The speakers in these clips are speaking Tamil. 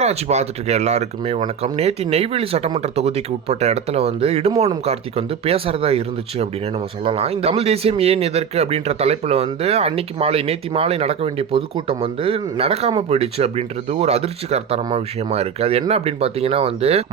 ஆராய்ச்சி பார்த்துட்டு இருக்க எல்லாருக்குமே வணக்கம். நேத்தி நெய்வேலி சட்டமன்ற தொகுதிக்கு உட்பட்ட இடத்துல இடுமோனம் கார்த்திக் பேசுறதா இருந்துச்சு அப்படின்னு நம்ம சொல்லலாம். இந்த தமிழ் தேசியம் ஏன் எதற்கு அப்படின்ற தலைப்புல அன்னைக்கு நேத்தி மாலை நடக்க வேண்டிய பொதுக்கூட்டம் நடக்காம போயிடுச்சு அப்படின்றது ஒரு அதிர்ச்சிகரத்தனமா விஷயமா இருக்கு. அது என்ன அப்படின்னு பாத்தீங்கன்னா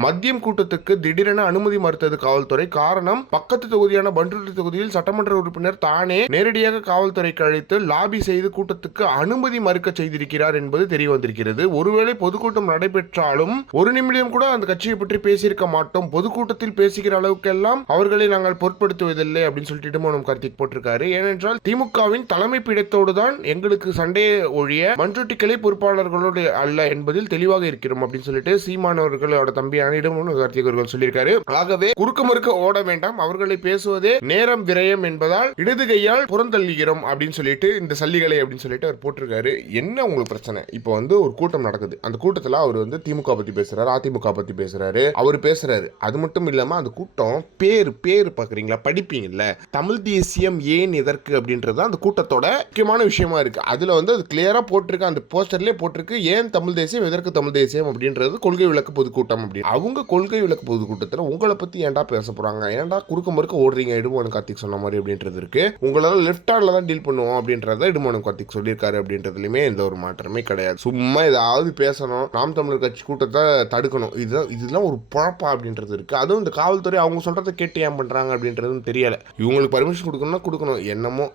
மதியம் கூட்டத்துக்கு திடீரென அனுமதி மறுத்தது காவல்துறை. காரணம், பக்கத்து தொகுதியான பண்ருட்டி தொகுதியில் சட்டமன்ற உறுப்பினர் தானே நேரடியாக காவல்துறைக்கு அழைத்து லாபி செய்து கூட்டத்துக்கு அனுமதி மறுக்க செய்திருக்கிறார் என்பது தெரிய வந்திருக்கிறது. ஒருவேளை பொதுக்கூட்டம் நடைபெற்றாலும் ஒரு நிமிடம் கூட அந்த கட்சியை பற்றி பேசியிருக்க மாட்டோம், பொதுக்கூட்டத்தில் பேசுகிற அளவுக்கு எல்லாம் அவர்களை நாங்கள் பொருட்படுத்துவதில்லை அப்படின்னு சொல்லிட்டு இடுமோனம் கார்த்திக் போட்டிருக்காரு. ஏனென்றால் திமுகவின் தலைமை பீடத்தோடு தான் எங்களுக்கு சண்டையை ஒழிய மன்றொட்டி கிளை பொறுப்பாளர்களோடு அல்ல என்பதில் தெளிவாக இருக்கிறோம் அப்படின்னு சொல்லிட்டு சீமானவர்களோட தம்பியான இடுமோனம் கார்த்திக் அவர்கள் சொல்லியிருக்காரு. ஆகவே குறுக்க மறுக்க ஓட வேண்டாம், அவர்களை பேசுவதே நேரம் விரயம் என்பதால் இடது கையால் புறந்தள்ளுகிறோம் அப்படின்னு சொல்லிட்டு இந்த சல்லிகளை அப்படின்னு சொல்லிட்டு அவர் போட்டிருக்காரு. என்ன உங்களுக்கு பிரச்சனை? இப்போ ஒரு கூட்டம் நடக்குது, அந்த கூட்டத்தில் அவர் திமுக பத்தி பேசுறாரு, அதிமுக பத்தி பேசுறாரு, அவர் பேசுறாரு. அது மட்டும் இல்லாம அந்த கூட்டம் பேரு பாக்குறீங்களா, படிப்பீங்கல்ல, தமிழ் தேசியம் ஏன் எதற்கு அப்படின்றது அந்த கூட்டத்தோட முக்கியமான விஷயமா இருக்கு. அதுல அது கிளியரா போட்டிருக்கு, அந்த போஸ்டர்லயே போட்டிருக்கு, ஏன் தமிழ் தேசியம் எதற்கு தமிழ் தேசியம் அப்படின்றது கொள்கை விளக்கு பொதுக்கூட்டம் அப்படின்னு. அவங்க கொள்கை விளக்கு பொதுக்கூட்டத்தில் உங்களை பத்தி ஏன்டா பேச போறாங்க, ஏன்டா குறுக்க மறுக்க ஓடுறீங்க இடுமோனம் கார்த்திக் சொன்ன மாதிரி அப்படின்றது இருக்கு. உங்களால லெஃப்ட் ஹேண்ட்ல தான் டீல் பண்ணுவோம் அப்படின்றத இடுமோனம் கார்த்திக் சொல்லியிருக்காரு அப்படின்றதுலயுமே எந்த ஒரு மாற்றமே கிடையாது. சும்மா ஏதாவது பேசணும், நாம் தமிழர் கட்சி கூட்டத்தை தடுக்கணும், இதெல்லாம் ஒரு பழப்பா அப்படின்றது இருக்கு. அதுவும் இந்த காவல்துறை அவங்க சொல்றதை கேட்டு ஏன் பண்றாங்க அப்படின்றதும் தெரியல. இவங்களுக்கு பர்மிஷன் கொடுக்கணும்னா கொடுக்கணும், என்னமோ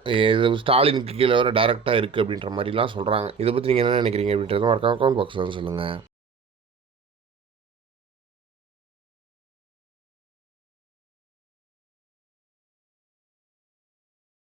ஸ்டாலினுக்கு கீழே வர டைரக்டா இருக்கு அப்படின்ற மாதிரிலாம் சொல்றாங்க. இதை பத்தி நீங்க என்ன நினைக்கிறீங்க அப்படின்றத மறக்காம கமெண்ட் பாக்ஸ்ல சொல்லுங்க.